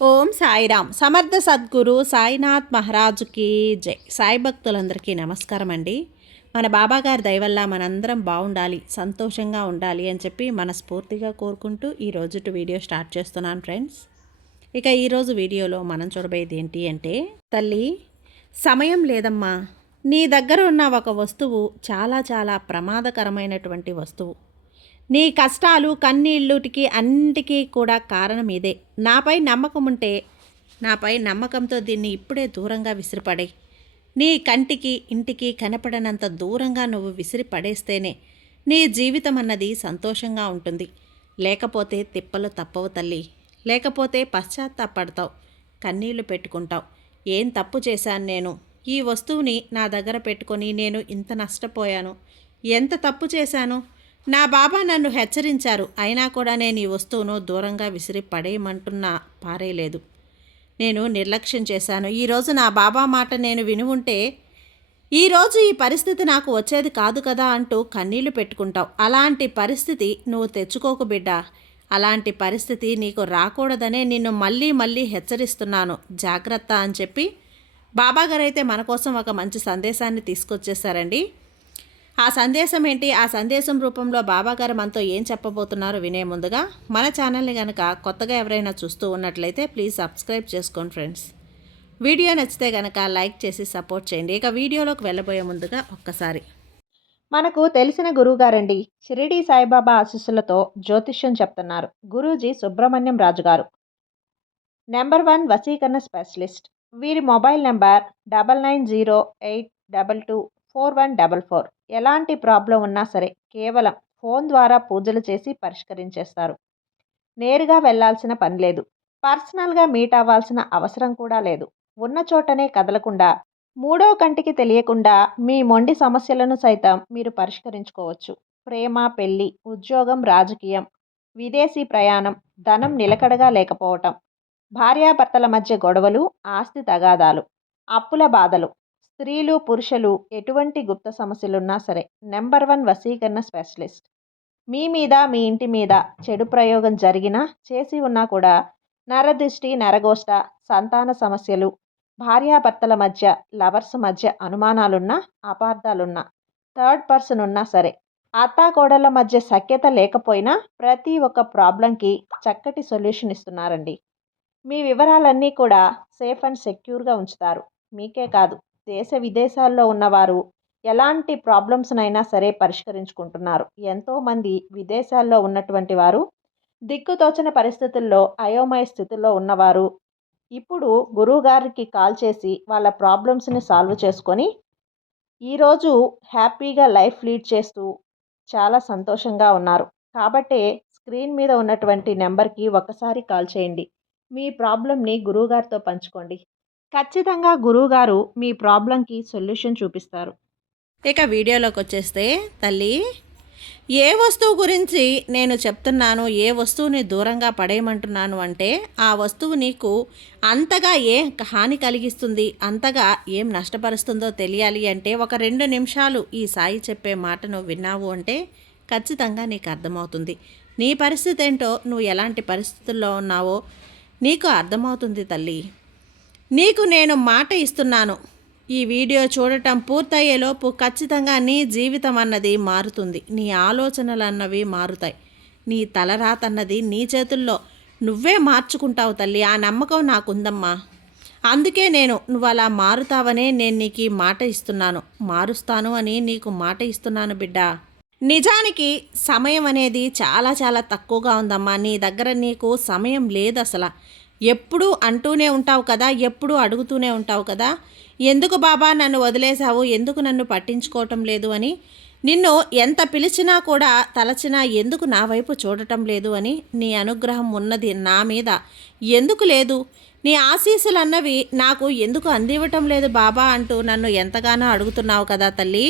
ఓం సాయిరామ్. సమర్థ సద్గురు సాయినాథ్ మహారాజుకి జై. సాయి భక్తులందరికీ నమస్కారం అండి. మన బాబాగారి దయవల్ల మనందరం బాగుండాలి, సంతోషంగా ఉండాలి అని చెప్పి మనస్ఫూర్తిగా కోరుకుంటూ ఈ రోజుటి వీడియో స్టార్ట్ చేస్తున్నాను ఫ్రెండ్స్. ఇక ఈరోజు వీడియోలో మనం చూడబోయేది ఏంటి అంటే, తల్లి సమయం లేదమ్మా. నీ దగ్గర ఉన్న ఒక వస్తువు చాలా చాలా ప్రమాదకరమైనటువంటి వస్తువు. నీ కష్టాలు కన్నీళ్ళుటికి అన్నిటికీ కూడా కారణం ఇదే. నాపై నమ్మకం ఉంటే, నాపై నమ్మకంతో దీన్ని ఇప్పుడే దూరంగా విసిరిపడే. నీ కంటికి ఇంటికి కనపడనంత దూరంగా నువ్వు విసిరి పడేస్తేనే నీ జీవితం అన్నది సంతోషంగా ఉంటుంది. లేకపోతే తిప్పలు తప్పవు తల్లి. లేకపోతే పశ్చాత్తాపడతావు, కన్నీళ్లు పెట్టుకుంటావు. ఏం తప్పు చేశాను నేను? ఈ వస్తువుని నా దగ్గర పెట్టుకొని నేను ఇంత నష్టపోయాను. ఎంత తప్పు చేశాను? నా బాబా నన్ను హెచ్చరించారు, అయినా కూడా నేను ఈ వస్తువును దూరంగా విసిరి పడేయమంటున్నా పారేయలేదు. నేను నిర్లక్ష్యం చేశాను. ఈరోజు నా బాబా మాట నేను విని ఉంటే ఈరోజు ఈ పరిస్థితి నాకు వచ్చేది కాదు కదా అంటూ కన్నీళ్లు పెట్టుకుంటావు. అలాంటి పరిస్థితి నువ్వు తెచ్చుకోకు బిడ్డ. అలాంటి పరిస్థితి నీకు రాకూడదనే నిన్ను మళ్ళీ మళ్ళీ హెచ్చరిస్తున్నాను, జాగ్రత్త అని చెప్పి బాబాగారు అయితే మన కోసం ఒక మంచి సందేశాన్ని తీసుకొచ్చేసారండి. ఆ సందేశం ఏంటి? ఆ సందేశం రూపంలో బాబాగారు మనతో ఏం చెప్పబోతున్నారో వినే ముందుగా మన ఛానల్ని కనుక కొత్తగా ఎవరైనా చూస్తూ ఉన్నట్లయితే ప్లీజ్ సబ్స్క్రైబ్ చేసుకోండి ఫ్రెండ్స్. వీడియో నచ్చితే కనుక లైక్ చేసి సపోర్ట్ చేయండి. ఇక వీడియోలోకి వెళ్ళబోయే ముందుగా ఒక్కసారి మనకు తెలిసిన గురువుగారండి, షిరిడి సాయిబాబా ఆశీస్సులతో జ్యోతిష్యం చెప్తున్నారు గురూజీ సుబ్రహ్మణ్యం రాజు గారు, నెంబర్ 1 వశీకరణ స్పెషలిస్ట్. వీరి మొబైల్ నెంబర్ 9908224144. ఎలాంటి ప్రాబ్లం ఉన్నా సరే కేవలం ఫోన్ ద్వారా పూజలు చేసి పరిష్కరించేస్తారు. నేరుగా వెళ్లాల్సిన పని లేదు. పర్సనల్గా మీట్ అవ్వాల్సిన అవసరం కూడా లేదు. ఉన్న చోటనే కదలకుండా, మూడో కంటికి తెలియకుండా మీ మొండి సమస్యలను సైతం మీరు పరిష్కరించుకోవచ్చు. ప్రేమ, పెళ్లి, ఉద్యోగం, రాజకీయం, విదేశీ ప్రయాణం, ధనం నిలకడగా లేకపోవటం, భార్యాభర్తల మధ్య గొడవలు, ఆస్తి తగాదాలు, అప్పుల బాధలు, స్త్రీలు పురుషులు ఎటువంటి గుప్త సమస్యలున్నా సరే నెంబర్ 1 వశీకరణ స్పెషలిస్ట్. మీ మీద, మీ ఇంటి మీద చెడు ప్రయోగం జరిగినా, చేసి ఉన్నా కూడా నరదృష్టి, నరగోష్ట, సంతాన సమస్యలు, భార్యాభర్తల మధ్య, లవర్స్ మధ్య అనుమానాలున్నా, అపార్థాలున్నా, థర్డ్ పర్సన్ ఉన్నా సరే, అత్తాకోడళ్ళ మధ్య సఖ్యత లేకపోయినా ప్రతి ఒక్క ప్రాబ్లంకి చక్కటి సొల్యూషన్ ఇస్తున్నారండి. మీ వివరాలన్నీ కూడా సేఫ్ అండ్ సెక్యూర్గా ఉంచుతారు. మీకే కాదు, దేశ విదేశాల్లో ఉన్నవారు ఎలాంటి ప్రాబ్లమ్స్నైనా సరే పరిష్కరించుకుంటున్నారు. ఎంతోమంది విదేశాల్లో ఉన్నటువంటి వారు, దిక్కుతోచని పరిస్థితుల్లో అయోమయ స్థితిలో ఉన్నవారు ఇప్పుడు గురువుగారికి కాల్ చేసి వాళ్ళ ప్రాబ్లమ్స్ని సాల్వ్ చేసుకొని ఈరోజు హ్యాపీగా లైఫ్ లీడ్ చేస్తూ చాలా సంతోషంగా ఉన్నారు. కాబట్టే స్క్రీన్ మీద ఉన్నటువంటి నెంబర్కి ఒకసారి కాల్ చేయండి. మీ ప్రాబ్లంని గురువుగారితో పంచుకోండి. ఖచ్చితంగా గురువుగారు మీ ప్రాబ్లంకి సొల్యూషన్ చూపిస్తారు. ఇక వీడియోలోకి వచ్చేస్తే, తల్లి ఏ వస్తువు గురించి నేను చెప్తున్నాను, ఏ వస్తువుని దూరంగా పడేయమంటున్నాను అంటే, ఆ వస్తువు నీకు అంతగా ఏం హాని కలిగిస్తుంది, అంతగా ఏం నష్టపరుస్తుందో తెలియాలి అంటే ఒక 2 నిమిషాలు ఈ సాయి చెప్పే మాటను విన్నావు అంటే ఖచ్చితంగా నీకు అర్థమవుతుంది. నీ పరిస్థితి ఏంటో, నువ్వు ఎలాంటి పరిస్థితుల్లో ఉన్నావో నీకు అర్థమవుతుంది తల్లి. నీకు నేను మాట ఇస్తున్నాను, ఈ వీడియో చూడటం పూర్తయ్యేలోపు ఖచ్చితంగా నీ జీవితం అన్నది మారుతుంది. నీ ఆలోచనలు అన్నవి మారుతాయి. నీ తలరాత అన్నది నీ చేతుల్లో నువ్వే మార్చుకుంటావు తల్లి. ఆ నమ్మకం నాకుందమ్మా. అందుకే నువ్వు అలా మారుతావనే నేను నీకు మాట ఇస్తున్నాను. మారుస్తాను అని నీకు మాట ఇస్తున్నాను బిడ్డ. నిజానికి సమయం అనేది చాలా చాలా తక్కువగా ఉందమ్మా. నీ దగ్గర నీకు సమయం లేదు అసలు. ఎప్పుడూ అంటూనే ఉంటావు కదా, ఎప్పుడూ అడుగుతూనే ఉంటావు కదా, ఎందుకు బాబా నన్ను వదిలేశావు, ఎందుకు నన్ను పట్టించుకోవటం లేదు అని. నిన్ను ఎంత పిలిచినా కూడా, తలచినా ఎందుకు నా వైపు చూడటం లేదు అని. నీ అనుగ్రహం ఉన్నది నా మీద ఎందుకు లేదు, నీ ఆశీస్సులు అన్నవి నాకు ఎందుకు అందివ్వటం లేదు బాబా అంటూ నన్ను ఎంతగానో అడుగుతున్నావు కదా తల్లి.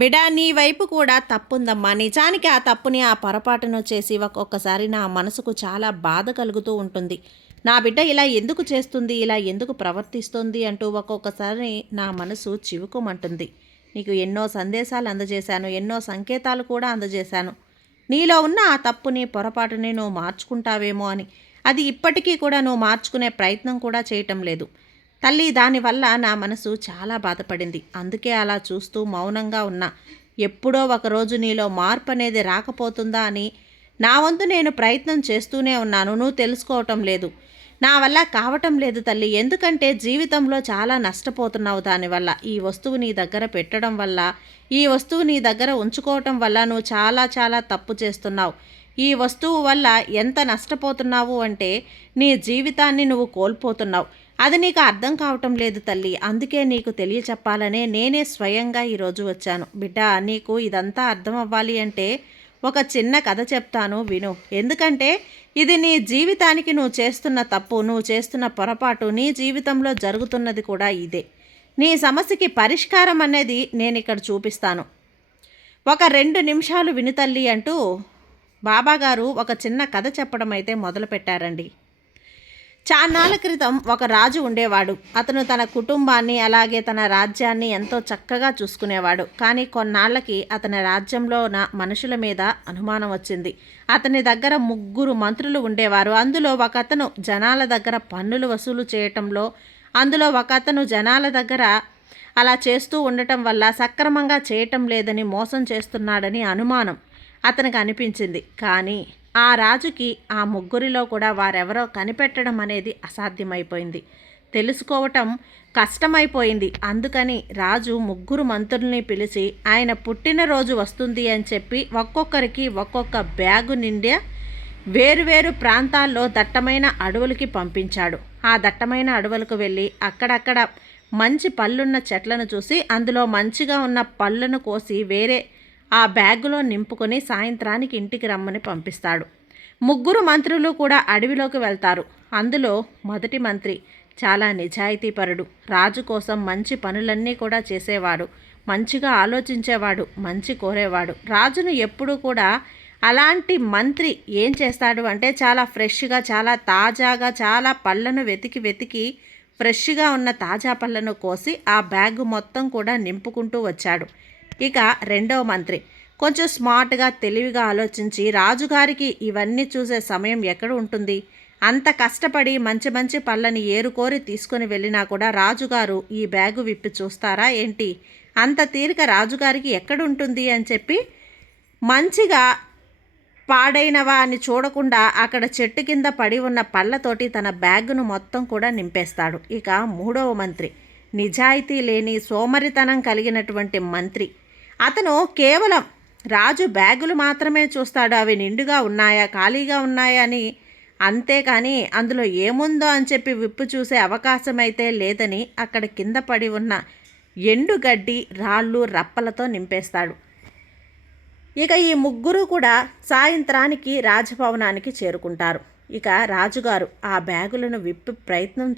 బిడా, నీ వైపు కూడా తప్పుందమ్మా. నిజానికి ఆ తప్పుని, ఆ పొరపాటును చేసి ఒక్కొక్కసారి నా మనసుకు చాలా బాధ కలుగుతూ ఉంటుంది. నా బిడ్డ ఇలా ఎందుకు చేస్తుంది, ఇలా ఎందుకు ప్రవర్తిస్తుంది అంటూ ఒక్కొక్కసారి నా మనసు చివుకుమంటుంది. నీకు ఎన్నో సందేశాలు అందజేశాను, ఎన్నో సంకేతాలు కూడా అందజేశాను. నీలో ఉన్న ఆ తప్పుని, పొరపాటుని నువ్వు మార్చుకుంటావేమో అని. అది ఇప్పటికీ కూడా నువ్వు మార్చుకునే ప్రయత్నం కూడా చేయటం లేదు తల్లి. దానివల్ల నా మనసు చాలా బాధపడింది. అందుకే అలా చూస్తూ మౌనంగా ఉన్నా. ఎప్పుడో ఒకరోజు నీలో మార్పు అనేది రాకపోతుందా అని నా వంతు నేను ప్రయత్నం చేస్తూనే ఉన్నాను. నువ్వు తెలుసుకోవటం లేదు. నా వల్ల కావటం లేదు తల్లి. ఎందుకంటే జీవితంలో చాలా నష్టపోతున్నావు దానివల్ల. ఈ వస్తువు నీ దగ్గర పెట్టడం వల్ల, ఈ వస్తువు నీ దగ్గర ఉంచుకోవటం వల్ల నువ్వు చాలా చాలా తప్పు చేస్తున్నావు. ఈ వస్తువు వల్ల ఎంత నష్టపోతున్నావు అంటే నీ జీవితాన్ని నువ్వు కోల్పోతున్నావు. అది నీకు అర్థం కావటం లేదు తల్లి. అందుకే నీకు తెలియచెప్పాలనే నేనే స్వయంగా ఈరోజు వచ్చాను. బిడ్డ, నీకు ఇదంతా అర్థం అవ్వాలి అంటే ఒక చిన్న కథ చెప్తాను విను. ఎందుకంటే ఇది నీ జీవితానికి నువ్వు చేస్తున్న తప్పు, నువ్వు చేస్తున్న పొరపాటు, నీ జీవితంలో జరుగుతున్నది కూడా ఇదే. నీ సమస్యకి పరిష్కారం అనేది నేను ఇక్కడ చూపిస్తాను. ఒక 2 నిమిషాలు విను తల్లి అంటూ బాబాగారు ఒక చిన్న కథ చెప్పడం అయితే మొదలుపెట్టారండి. చాన్నాళ్ళ క్రితం ఒక రాజు ఉండేవాడు. అతను తన కుటుంబాన్ని అలాగే తన రాజ్యాన్ని ఎంతో చక్కగా చూసుకునేవాడు. కానీ కొన్నాళ్ళకి అతని రాజ్యంలో ఉన్న మనుషుల మీద అనుమానం వచ్చింది. అతని దగ్గర 3 మంత్రులు ఉండేవారు. అందులో ఒకతను జనాల దగ్గర పన్నులు వసూలు చేయటంలో, అందులో ఒకతను జనాల దగ్గర అలా చేస్తూ ఉండటం వల్ల సక్రమంగా చేయటం లేదని, మోసం చేస్తున్నాడని అనుమానం అతనికి అనిపించింది. కానీ ఆ రాజుకి ఆ 3 కూడా వారెవరో కనిపెట్టడం అనేది అసాధ్యమైపోయింది. తెలుసుకోవటం కష్టమైపోయింది. అందుకని రాజు 3 మంత్రుల్ని పిలిచి ఆయన పుట్టినరోజు వస్తుంది అని చెప్పి ఒక్కొక్కరికి ఒక్కొక్క బ్యాగు నిండా వేరువేరు ప్రాంతాల్లో దట్టమైన అడవులకి పంపించాడు. ఆ దట్టమైన అడవులకు వెళ్ళి అక్కడక్కడ మంచి పళ్ళున్న చెట్లను చూసి అందులో మంచిగా ఉన్న పళ్ళను కోసి వేరే ఆ బ్యాగులో నింపుకొని సాయంత్రానికి ఇంటికి రమ్మని పంపిస్తాడు. 3 మంత్రులు కూడా అడవిలోకి వెళ్తారు. అందులో మొదటి మంత్రి చాలా నిజాయితీపరుడు. రాజు కోసం మంచి పనులన్నీ కూడా చేసేవాడు, మంచిగా ఆలోచించేవాడు, మంచి కోరేవాడు. రాజును ఎప్పుడూ కూడా అలాంటి మంత్రి ఏం చేస్తాడు అంటే చాలా ఫ్రెష్గా, చాలా తాజాగా, చాలా పళ్ళను వెతికి ఫ్రెష్గా ఉన్న తాజా పళ్ళను కోసి ఆ బ్యాగు మొత్తం కూడా నింపుకుంటూ వచ్చాడు. ఇక రెండవ మంత్రి కొంచెం స్మార్ట్గా, తెలివిగా ఆలోచించి రాజుగారికి ఇవన్నీ చూసే సమయం ఎక్కడ ఉంటుంది? అంత కష్టపడి మంచి మంచి పళ్ళని ఏరుకోరి తీసుకొని వెళ్ళినా కూడా రాజుగారు ఈ బ్యాగు విప్పి చూస్తారా ఏంటి? అంత తీరిక రాజుగారికి ఎక్కడుంటుంది అని చెప్పి మంచిగా పాడైనవా అని చూడకుండా అక్కడ చెట్టు కింద పడి ఉన్న పళ్ళతోటి తన బ్యాగును మొత్తం కూడా నింపేస్తాడు. ఇక 3వ మంత్రి నిజాయితీ లేని, సోమరితనం కలిగినటువంటి మంత్రి. అతను కేవలం రాజు బ్యాగులు మాత్రమే చూస్తాడు. అవి నిండుగా ఉన్నాయా, ఖాళీగా ఉన్నాయా అని, అంతేకాని అందులో ఏముందో అని చెప్పి విప్పు చూసే అవకాశం అయితే లేదని అక్కడ కింద పడి ఉన్న ఎండుగడ్డి, రాళ్ళు, రప్పలతో నింపేస్తాడు. ఇక ఈ 3 కూడా సాయంత్రానికి రాజభవనానికి చేరుకుంటారు. ఇక రాజుగారు ఆ బ్యాగులను విప్పి ప్రయత్నం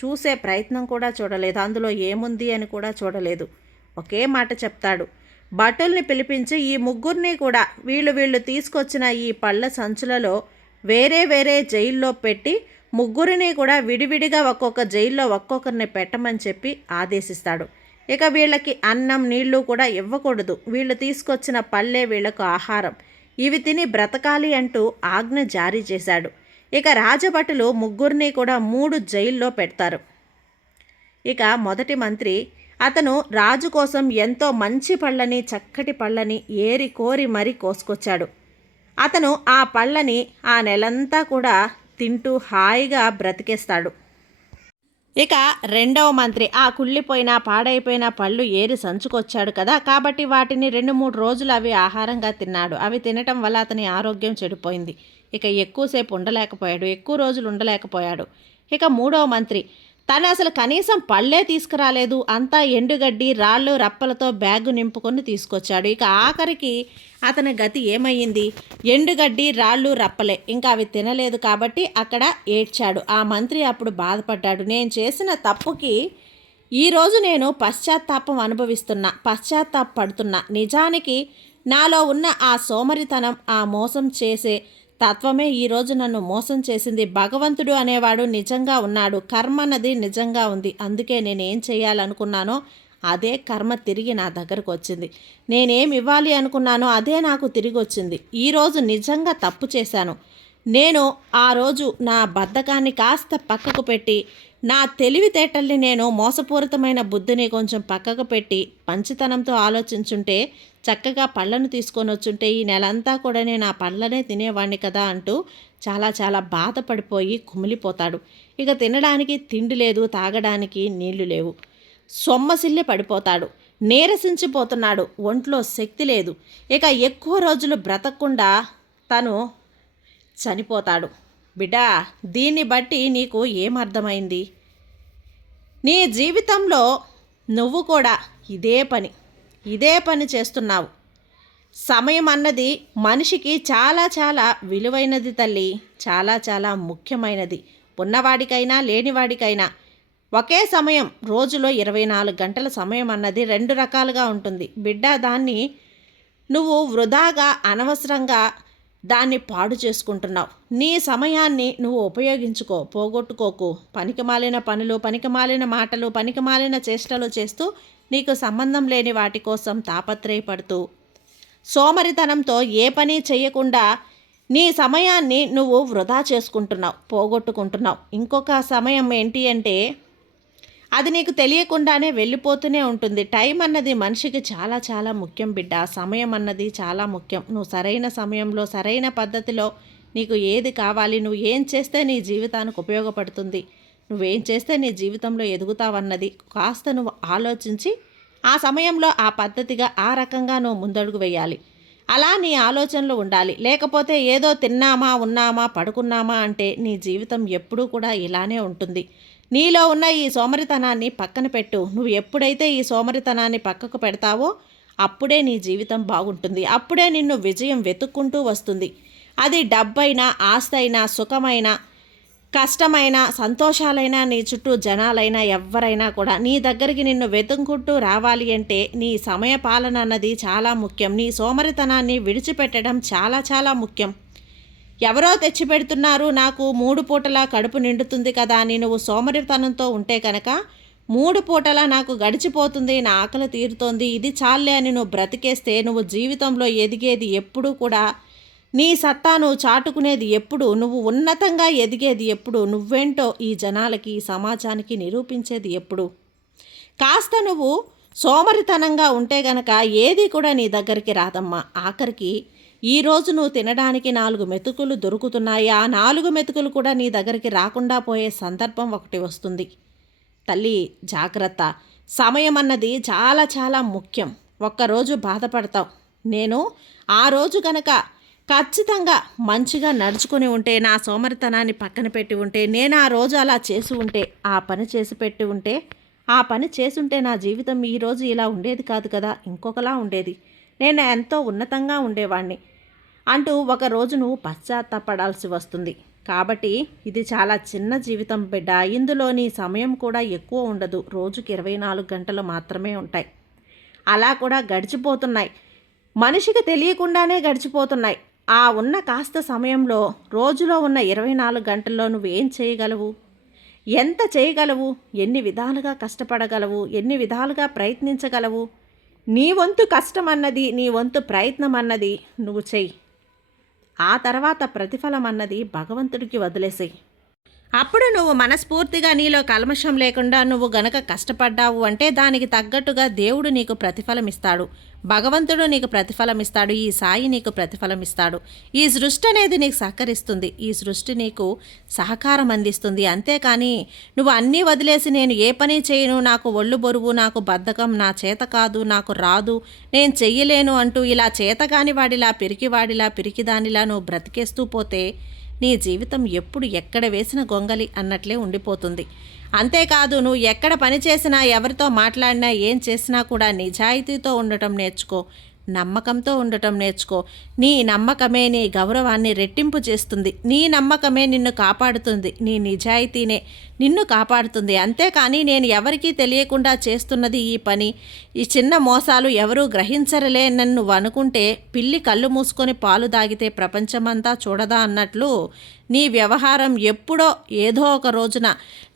చూసే ప్రయత్నం కూడా చూడలేదు. అందులో ఏముంది అని కూడా చూడలేదు. ఒకే మాట చెప్తాడు. భటుల్ని పిలిపించి ఈ 3 కూడా వీళ్ళు తీసుకొచ్చిన ఈ పళ్ళ సంచులలో వేరే జైల్లో పెట్టి 3 కూడా విడివిడిగా ఒక్కొక్క జైల్లో ఒక్కొక్కరిని పెట్టమని చెప్పి ఆదేశిస్తాడు. ఇక వీళ్ళకి అన్నం, నీళ్లు కూడా ఇవ్వకూడదు. వీళ్ళు తీసుకొచ్చిన పళ్ళే వీళ్లకు ఆహారం. ఇవి తిని బ్రతకాలి అంటూ ఆజ్ఞ జారీ చేశాడు. ఇక రాజభటులు 3 కూడా 3 జైల్లో పెడతారు. ఇక మొదటి మంత్రి అతను రాజు కోసం ఎంతో మంచి పళ్ళని, చక్కటి పళ్ళని ఏరి కోరి మరీ కోసుకొచ్చాడు. అతను ఆ పళ్ళని ఆ నెలంతా కూడా తింటూ హాయిగా బ్రతికేస్తాడు. ఇక రెండవ మంత్రి ఆ కుళ్ళిపోయిన, పాడైపోయిన పళ్ళు ఏరి సంచుకొచ్చాడు కదా, కాబట్టి వాటిని 2-3 రోజులు అవి ఆహారంగా తిన్నాడు. అవి తినటం వల్ల అతని ఆరోగ్యం చెడిపోయింది. ఇక ఎక్కువసేపు ఉండలేకపోయాడు, ఎక్కువ రోజులు ఉండలేకపోయాడు. ఇక 3వ మంత్రి తను అసలు కనీసం పళ్ళే తీసుకురాలేదు. అంతా ఎండుగడ్డి, రాళ్ళు, రప్పలతో బ్యాగు నింపుకొని తీసుకొచ్చాడు. ఇక ఆఖరికి అతని గతి ఏమయ్యింది? ఎండుగడ్డి, రాళ్ళు, రప్పలే. ఇంకా అవి తినలేదు కాబట్టి అక్కడ ఏడ్చాడు. ఆ మంత్రి అప్పుడు బాధపడ్డాడు. నేను చేసిన తప్పుకి ఈరోజు నేను పశ్చాత్తాపడుతున్నా. నిజానికి నాలో ఉన్న ఆ సోమరితనం, ఆ మోసం చేసే తత్వమే ఈరోజు నన్ను మోసం చేసింది. భగవంతుడు అనేవాడు నిజంగా ఉన్నాడు, కర్మ అన్నది నిజంగా ఉంది. అందుకే నేనేం చేయాలనుకున్నానో అదే కర్మ తిరిగి నా దగ్గరకు వచ్చింది. నేనేం ఇవ్వాలి అనుకున్నానో అదే నాకు తిరిగి వచ్చింది. ఈరోజు నిజంగా తప్పు చేశాను. నేను ఆ రోజు నా బద్ధకాన్ని కాస్త పక్కకు పెట్టి, నా తెలివితేటల్ని నేను మోసపూరితమైన బుద్ధిని కొంచెం పక్కకు పెట్టి మంచితనంతో ఆలోచించుంటే చక్కగా పళ్ళను తీసుకొని వచ్చుంటే ఈ నెలంతా కూడా నేను ఆ పళ్ళనే తినేవాడిని కదా అంటూ చాలా చాలా బాధపడిపోయి కుమిలిపోతాడు. ఇక తినడానికి తిండి లేదు, తాగడానికి నీళ్లు లేవు. సొమ్మసిల్లి పడిపోతాడు. నీరసించిపోతున్నాడు. ఒంట్లో శక్తి లేదు. ఇక ఎక్కువ రోజులు బ్రతకకుండా తను చనిపోతాడు. బిడ్డా, దీన్ని బట్టి నీకు ఏమర్థమైంది? నీ జీవితంలో నువ్వు కూడా ఇదే పని చేస్తున్నావు. సమయం అన్నది మనిషికి చాలా చాలా విలువైనది తల్లి, చాలా చాలా ముఖ్యమైనది. ఉన్నవాడికైనా లేనివాడికైనా ఒకే సమయం, రోజులో 24 గంటల సమయం అన్నది 2 రకాలుగా ఉంటుంది బిడ్డ. దాన్ని నువ్వు వృధాగా అనవసరంగా దాన్ని పాడు చేసుకుంటున్నావు. నీ సమయాన్ని నువ్వు ఉపయోగించుకో, పోగొట్టుకోకు. పనికిమాలిన పనులు, పనికిమాలిన మాటలు, పనికిమాలిన చేష్టలు చేస్తూ నీకు సంబంధం లేని వాటి కోసం తాపత్రయపడుతూ సోమరితనంతో ఏ పని చేయకుండా నీ సమయాన్ని నువ్వు వృధా చేసుకుంటున్నావు, పోగొట్టుకుంటున్నావు. ఇంకొక సమయం ఏంటి అంటే అది నీకు తెలియకుండానే వెళ్ళిపోతూనే ఉంటుంది. టైం అన్నది మనిషికి చాలా చాలా ముఖ్యం బిడ్డ. సమయం అన్నది చాలా ముఖ్యం. నువ్వు సరైన సమయంలో సరైన పద్ధతిలో నీకు ఏది కావాలి, నువ్వు ఏం చేస్తే నీ జీవితానికి ఉపయోగపడుతుంది, నువ్వేం చేస్తే నీ జీవితంలో ఎదుగుతావన్నది కాస్త నువ్వు ఆలోచించి ఆ సమయంలో ఆ పద్ధతిగా ఆ రకంగా నువ్వు ముందడుగు వేయాలి. అలా నీ ఆలోచనలు ఉండాలి. లేకపోతే ఏదో తిన్నామా, ఉన్నామా, పడుకున్నామా అంటే నీ జీవితం ఎప్పుడూ కూడా ఇలానే ఉంటుంది. నీలో ఉన్న ఈ సోమరితనాన్ని పక్కన పెట్టు. నువ్వు ఎప్పుడైతే ఈ సోమరితనాన్ని పక్కకు పెడతావో అప్పుడే నీ జీవితం బాగుంటుంది. అప్పుడే నిన్ను విజయం వెతుక్కుంటూ వస్తుంది. అది డబ్బైనా, ఆస్తి అయినా, సుఖమైనా, కష్టమైన, సంతోషాలైనా, నీ చుట్టూ జనాలైనా, ఎవరైనా కూడా నీ దగ్గరికి నిన్ను వెతుక్కుంటూ రావాలి అంటే నీ సమయ పాలన అన్నది చాలా ముఖ్యం. నీ సోమరితనాన్ని విడిచిపెట్టడం చాలా చాలా ముఖ్యం. ఎవరో తెచ్చిపెడుతున్నారు, నాకు 3 పూటలా కడుపు నిండుతుంది కదా అని నువ్వు సోమరితనంతో ఉంటే కనుక 3 పూటలా నాకు గడిచిపోతుంది, నా ఆకలి తీరుతోంది, ఇది చాలే అని నువ్వు బ్రతికేస్తే నువ్వు జీవితంలో ఎదిగేది ఎప్పుడూ కూడా, నీ సత్తాను చాటుకునేది ఎప్పుడు, నువ్వు ఉన్నతంగా ఎదిగేది ఎప్పుడు, నువ్వేంటో ఈ జనాలకి, ఈ సమాజానికి నిరూపించేది ఎప్పుడు? కాస్త నువ్వు సోమరితనంగా ఉంటే గనక ఏది కూడా నీ దగ్గరికి రాదమ్మా. ఆఖరికి ఈరోజు నువ్వు తినడానికి 4 మెతుకులు దొరుకుతున్నాయి, ఆ 4 మెతుకులు కూడా నీ దగ్గరికి రాకుండా పోయే సందర్భం ఒకటి వస్తుంది. తల్లి జాగ్రత్త. సమయం అన్నది చాలా చాలా ముఖ్యం. ఒక్కరోజు బాధపడతావు. నేను ఆ రోజు కనుక ఖచ్చితంగా మంచిగా నడుచుకుని ఉంటే, నా సోమరితనాన్ని పక్కన పెట్టి ఉంటే, నేను ఆ రోజు అలా చేసి ఉంటే, ఆ పని చేసి పెట్టి ఉంటే, ఆ పని చేసుంటే నా జీవితం ఈరోజు ఇలా ఉండేది కాదు కదా, ఇంకొకలా ఉండేది, నేను ఎంతో ఉన్నతంగా ఉండేవాడిని అంటూ ఒకరోజు నువ్వు పశ్చాత్తాపడాల్సి వస్తుంది. కాబట్టి ఇది చాలా చిన్న జీవితం బిడ్డ. ఇందులో నీ సమయం కూడా ఎక్కువ ఉండదు. రోజుకి 24 గంటలు మాత్రమే ఉంటాయి. అలా కూడా గడిచిపోతున్నాయి. మనిషికి తెలియకుండానే గడిచిపోతున్నాయి. ఆ ఉన్న కాస్త సమయంలో, రోజులో ఉన్న 24 గంటల్లో నువ్వేం చేయగలవు? ఎంత చేయగలవు? ఎన్ని విధాలుగా కష్టపడగలవు? ఎన్ని విధాలుగా ప్రయత్నించగలవు? నీ వంతు కష్టం అన్నది, నీ వంతు ప్రయత్నం అన్నది నువ్వు చెయ్యి. ఆ తర్వాత ప్రతిఫలం అన్నది భగవంతుడికి వదిలేసేయి. అప్పుడు నువ్వు మనస్ఫూర్తిగా, నీలో కల్మషం లేకుండా నువ్వు గనక కష్టపడ్డావు అంటే దానికి తగ్గట్టుగా దేవుడు నీకు ప్రతిఫలం ఇస్తాడు, భగవంతుడు నీకు ప్రతిఫలం ఇస్తాడు, ఈ సాయి నీకు ప్రతిఫలం ఇస్తాడు. ఈ సృష్టి అనేది నీకు సహకరిస్తుంది, ఈ సృష్టి నీకు సహకారం అందిస్తుంది. అంతేకాని నువ్వు అన్నీ వదిలేసి నేను ఏ పని చేయను, నాకు ఒళ్ళు బరువు, నాకు బద్ధకం, నా చేత కాదు, నాకు రాదు, నేను చెయ్యలేను అంటూ ఇలా చేతగాని వాడిలా, పిరికివాడిలా, పిరికిదానిలా నువ్వు బ్రతికేస్తూ పోతే నీ జీవితం ఎప్పుడు ఎక్కడ వేసిన గొంగలి అన్నట్లే ఉండిపోతుంది. అంతేకాదు, నువ్వు ఎక్కడ పని చేసినా, ఎవరితో మాట్లాడినా, ఏం చేసినా కూడా నిజాయితీతో ఉండటం నేర్చుకో, నమ్మకంతో ఉండటం నేర్చుకో. నీ నమ్మకమే నీ గౌరవాన్ని రెట్టింపు చేస్తుంది. నీ నమ్మకమే నిన్ను కాపాడుతుంది. నీ నిజాయితీనే నిన్ను కాపాడుతుంది. అంతేకాని నేను ఎవరికీ తెలియకుండా చేస్తున్నది ఈ పని, ఈ చిన్న మోసాలు ఎవరూ గ్రహించరలే నన్ను అనుకుంటే పిల్లి కళ్ళు మూసుకొని పాలు దాగితే ప్రపంచమంతా చూడదా అన్నట్లు నీ వ్యవహారం ఎప్పుడో ఏదో ఒక రోజున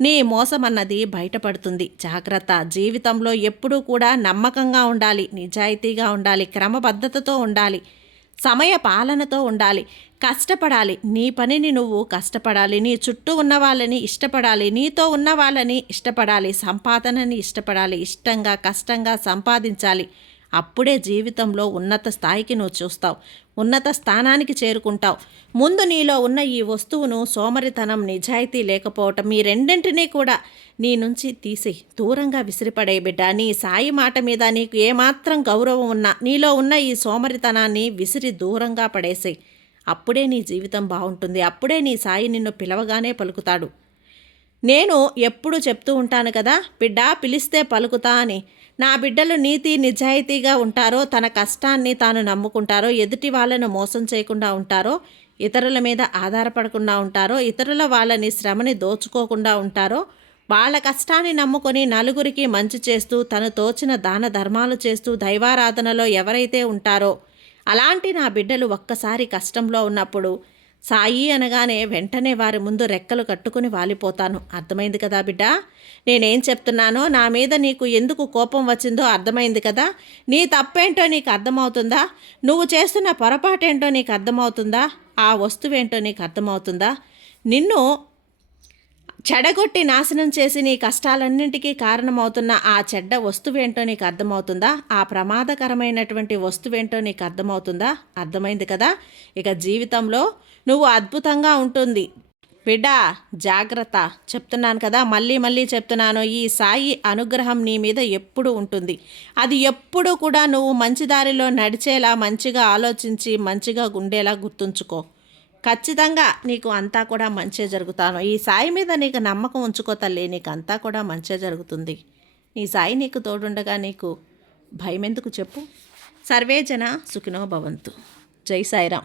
నీ మోసం అన్నది బయటపడుతుంది. జాగ్రత్త. జీవితంలో ఎప్పుడూ కూడా నమ్మకంగా ఉండాలి, నిజాయితీగా ఉండాలి, క్రమబద్ధతతో ఉండాలి, సమయ పాలనతో ఉండాలి. కష్టపడాలి, నీ పనిని నువ్వు కష్టపడాలి, నీ చుట్టూ ఉన్న వాళ్ళని ఇష్టపడాలి, నీతో ఉన్న వాళ్ళని ఇష్టపడాలి, సంపాదనని ఇష్టపడాలి, ఇష్టంగా కష్టంగా సంపాదించాలి. అప్పుడే జీవితంలో ఉన్నత స్థాయికి నువ్వు చూస్తావు, ఉన్నత స్థానానికి చేరుకుంటావు. ముందు నీలో ఉన్న ఈ వస్తువును సోమరితనం, నిజాయితీ లేకపోవటం, ఈ రెండింటినీ కూడా నీ నుంచి తీసి దూరంగా విసిరిపడే బిడ్డ. నీ సాయి మాట మీద నీకు ఏమాత్రం గౌరవం ఉన్నా నీలో ఉన్న ఈ సోమరితనాన్ని విసిరి దూరంగా పడేసేయి. అప్పుడే నీ జీవితం బాగుంటుంది. అప్పుడే నీ సాయి నిన్ను పిలవగానే పలుకుతాడు. నేను ఎప్పుడు చెప్తూ ఉంటాను కదా, బిడ్డ పిలిస్తే పలుకుతా అని. నా బిడ్డలు నీతి నిజాయితీగా ఉంటారో, తన కష్టాన్ని తాను నమ్ముకుంటారో, ఎదుటి వాళ్ళను మోసం చేయకుండా ఉంటారో, ఇతరుల మీద ఆధారపడకుండా ఉంటారో, ఇతరుల వాళ్ళని శ్రమని దోచుకోకుండా ఉంటారో, వాళ్ళ కష్టాన్ని నమ్ముకొని నలుగురికి మంచి చేస్తూ తను తోచిన దాన ధర్మాలు చేస్తూ దైవారాధనలో ఎవరైతే ఉంటారో అలాంటి నా బిడ్డలు ఒక్కసారి కష్టంలో ఉన్నప్పుడు సాయి అనగానే వెంటనే వారి ముందు రెక్కలు కట్టుకుని వాలిపోతాను. అర్థమైంది కదా బిడ్డ? నేనేం చెప్తున్నానో, నా మీద నీకు ఎందుకు కోపం వచ్చిందో అర్థమైంది కదా? నీ తప్పేంటో నీకు అర్థమవుతుందా? నువ్వు చేస్తున్న పొరపాటేంటో నీకు అర్థమవుతుందా? ఆ వస్తువేంటో నీకు అర్థమవుతుందా? నిన్ను చెడగొట్టి నాశనం చేసి నీ కష్టాలన్నింటికీ కారణమవుతున్న ఆ చెడ్డ వస్తువేంటో నీకు అర్థమవుతుందా? ఆ ప్రమాదకరమైనటువంటి వస్తువేంటో నీకు అర్థమవుతుందా? అర్థమైంది కదా? ఇక జీవితంలో నువ్వు అద్భుతంగా ఉంటుంది బిడ్డ. జాగ్రత్త, చెప్తున్నాను కదా, మళ్ళీ మళ్ళీ చెప్తున్నాను. ఈ సాయి అనుగ్రహం నీ మీద ఎప్పుడు ఉంటుంది. అది ఎప్పుడు కూడా నువ్వు మంచి దారిలో నడిచేలా, మంచిగా ఆలోచించి మంచిగా గుండేలా గుర్తుంచుకో. ఖచ్చితంగా నీకు అంతా కూడా మంచే జరుగుతాను. ఈ సాయి మీద నీకు నమ్మకం ఉంచుకో తల్లి, నీకు అంతా కూడా మంచే జరుగుతుంది. నీ సాయి నీకు తోడుండగా నీకు భయం ఎందుకు చెప్పు? సర్వే జన సుఖినో భవంతు. జై సాయిరాం.